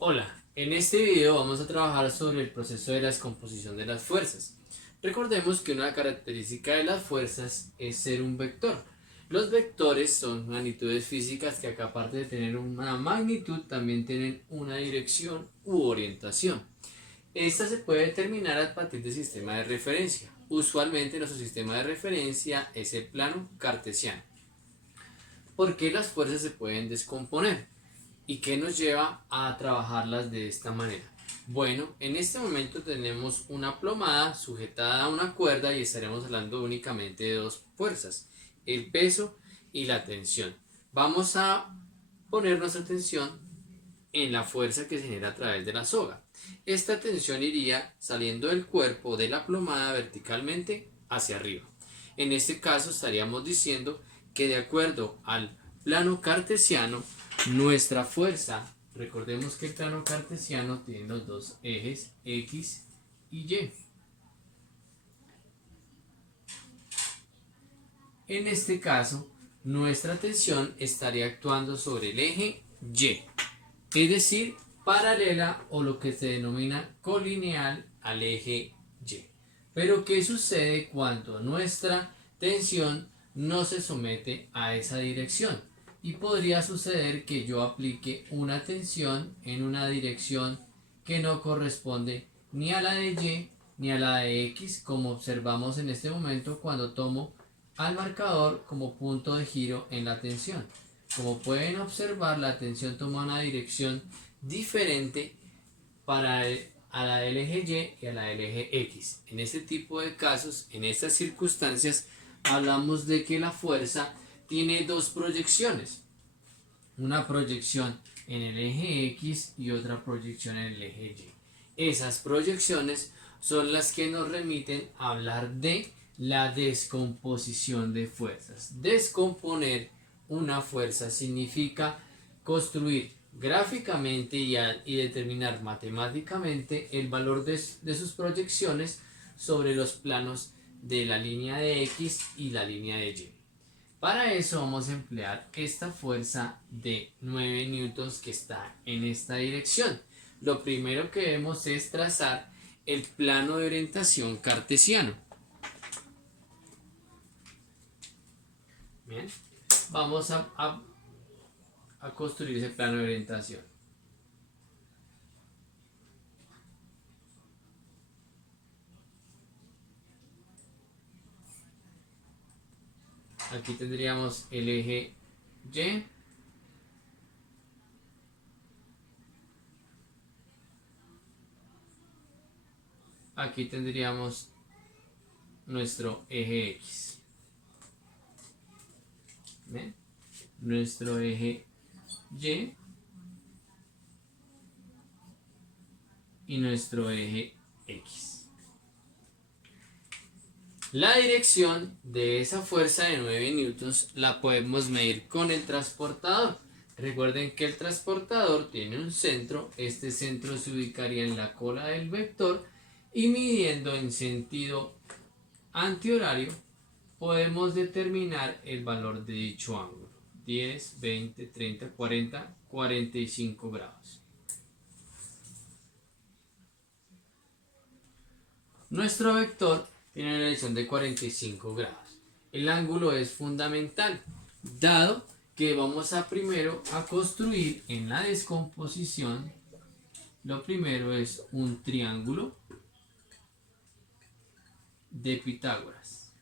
Hola, en este video vamos a trabajar sobre el proceso de la descomposición de las fuerzas. Recordemos que una característica de las fuerzas es ser un vector. Los vectores son magnitudes físicas que acá aparte de tener una magnitud también tienen una dirección u orientación. Esta se puede determinar a partir del sistema de referencia. Usualmente nuestro sistema de referencia es el plano cartesiano. ¿Por qué las fuerzas se pueden descomponer? ¿Y qué nos lleva a trabajarlas de esta manera? Bueno, en este momento tenemos una plomada sujetada a una cuerda y estaremos hablando únicamente de dos fuerzas, el peso y la tensión. Vamos a poner nuestra atención en la fuerza que se genera a través de la soga. Esta tensión iría saliendo del cuerpo de la plomada verticalmente hacia arriba. En este caso estaríamos diciendo que de acuerdo al plano cartesiano, nuestra fuerza, recordemos que el plano cartesiano tiene los dos ejes X y Y. En este caso, nuestra tensión estaría actuando sobre el eje Y, es decir, paralela o lo que se denomina colineal al eje Y. Pero ¿qué sucede cuando nuestra tensión no se somete a esa dirección? Y podría suceder que yo aplique una tensión en una dirección que no corresponde ni a la de Y ni a la de X, como observamos en este momento cuando tomo al marcador como punto de giro en la tensión. Como pueden observar, la tensión toma una dirección diferente a la del eje Y y a la del eje X. En este tipo de casos, en estas circunstancias, hablamos de que la fuerza tiene dos proyecciones. Una proyección en el eje X y otra proyección en el eje Y. Esas proyecciones son las que nos remiten a hablar de la descomposición de fuerzas. Descomponer una fuerza significa construir gráficamente y determinar matemáticamente el valor de sus proyecciones sobre los planos de la línea de X y la línea de Y. Para eso vamos a emplear esta fuerza de 9 newtons que está en esta dirección. Lo primero que debemos es trazar el plano de orientación cartesiano. Bien, vamos a construir ese plano de orientación. Aquí tendríamos el eje Y. Aquí tendríamos nuestro eje X. ¿Ven? Nuestro eje Y y nuestro eje X. La dirección de esa fuerza de 9 newtons la podemos medir con el transportador. Recuerden que el transportador tiene un centro, este centro se ubicaría en la cola del vector y midiendo en sentido antihorario podemos determinar el valor de dicho ángulo: 10, 20, 30, 40, 45 grados. Nuestro vector tiene una dirección de 45 grados. El ángulo es fundamental, dado que vamos a primero a construir en la descomposición. Lo primero es un triángulo de Pitágoras.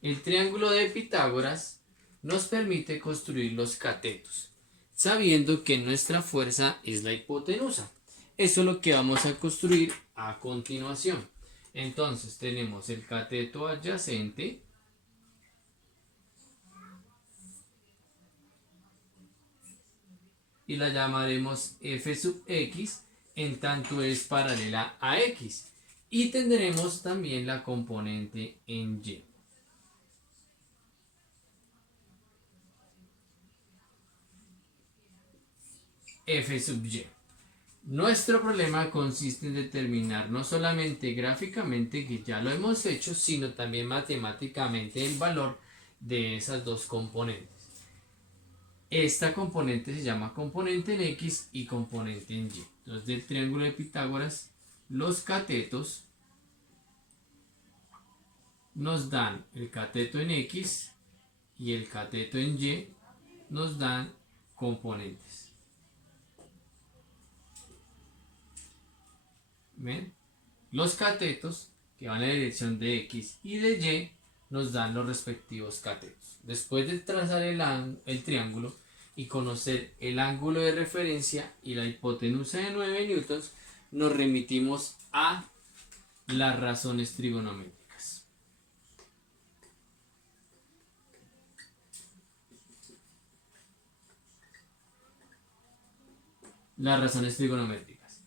El triángulo de Pitágoras nos permite construir los catetos, sabiendo que nuestra fuerza es la hipotenusa. Eso es lo que vamos a construir a continuación. Entonces tenemos el cateto adyacente y la llamaremos f sub x en tanto es paralela a x. Y tendremos también la componente en y. F sub y. Nuestro problema consiste en determinar no solamente gráficamente, que ya lo hemos hecho, sino también matemáticamente el valor de esas dos componentes. Esta componente se llama componente en X y componente en Y. Entonces, del triángulo de Pitágoras, los catetos nos dan el cateto en X y el cateto en Y nos dan componentes. ¿Ven? Los catetos que van en la dirección de X y de Y nos dan los respectivos catetos. Después de trazar el triángulo y conocer el ángulo de referencia y la hipotenusa de 9 newtons, nos remitimos a las razones trigonométricas. Las razones trigonométricas.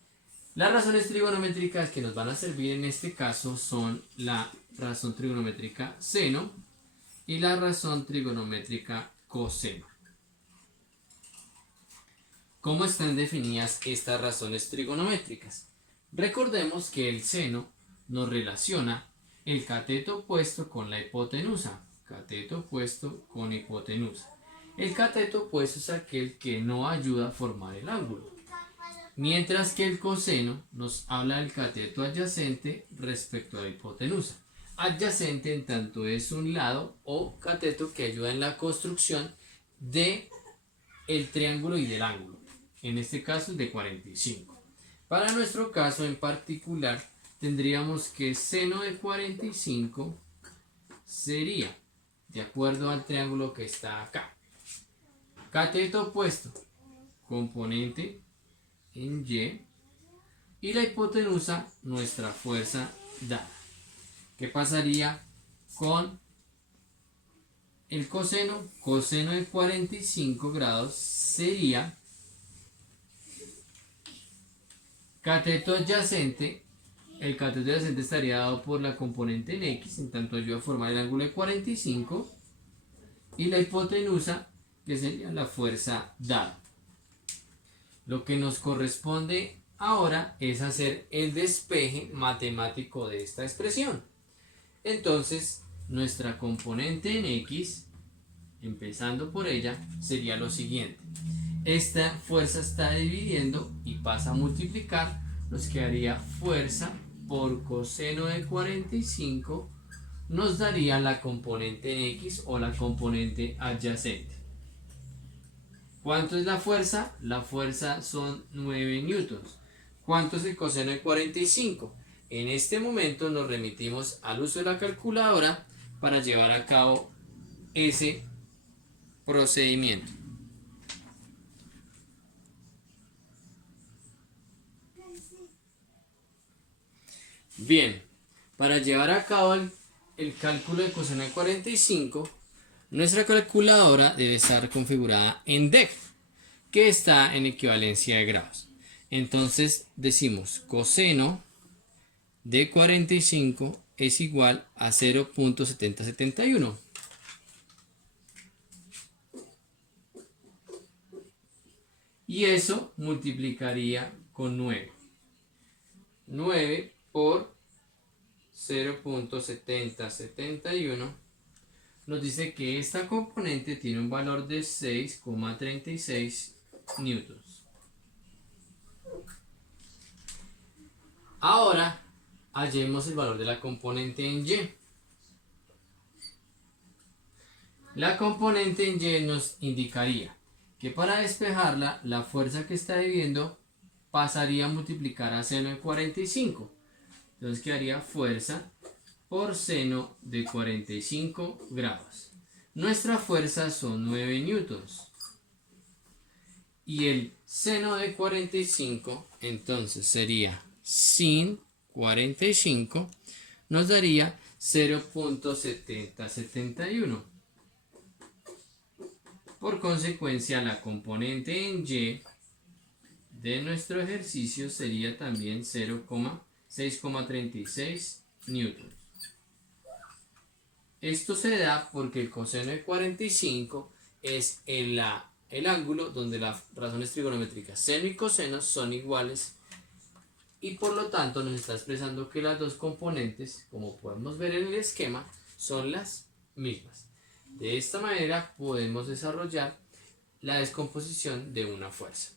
Las razones trigonométricas que nos van a servir en este caso son la razón trigonométrica seno y la razón trigonométrica coseno. ¿Cómo están definidas estas razones trigonométricas? Recordemos que el seno nos relaciona el cateto opuesto con la hipotenusa. Cateto opuesto con hipotenusa. El cateto opuesto es aquel que no ayuda a formar el ángulo. Mientras que el coseno nos habla del cateto adyacente respecto a la hipotenusa. Adyacente en tanto es un lado o cateto que ayuda en la construcción de el triángulo y del ángulo. En este caso el de 45. Para nuestro caso en particular tendríamos que seno de 45 sería, de acuerdo al triángulo que está acá, cateto opuesto, componente en Y la hipotenusa, nuestra fuerza dada. ¿Qué pasaría con el coseno? Coseno de 45 grados sería cateto adyacente. El cateto adyacente estaría dado por la componente en X, en tanto ayuda a formar el ángulo de 45, y la hipotenusa, que sería la fuerza dada. Lo que nos corresponde ahora es hacer el despeje matemático de esta expresión. Entonces, nuestra componente en X, empezando por ella, sería lo siguiente. Esta fuerza está dividiendo y pasa a multiplicar, nos quedaría fuerza por coseno de 45, nos daría la componente en X o la componente adyacente. ¿Cuánto es la fuerza? La fuerza son 9 newtons. ¿Cuánto es el coseno de 45? En este momento nos remitimos al uso de la calculadora para llevar a cabo ese procedimiento. Bien, para llevar a cabo el cálculo de coseno de 45, nuestra calculadora debe estar configurada en DEC, que está en equivalencia de grados. Entonces decimos coseno de 45 es igual a 0.7071. Y eso multiplicaría con 9. 9 por 0.7071 nos dice que esta componente tiene un valor de 6,36 newtons. Ahora hallemos el valor de la componente en Y. La componente en Y nos indicaría que para despejarla, la fuerza que está dividiendo pasaría a multiplicar a seno de 45. Entonces quedaría fuerza por seno de 45 grados. Nuestra fuerza son 9 newtons. Y el seno de 45, entonces sería sin 45, nos daría 0.7071. Por consecuencia, la componente en Y de nuestro ejercicio sería también 6,36 newtons. Esto se da porque el coseno de 45 es el ángulo donde las razones trigonométricas seno y coseno son iguales, y por lo tanto nos está expresando que las dos componentes, como podemos ver en el esquema, son las mismas. De esta manera podemos desarrollar la descomposición de una fuerza.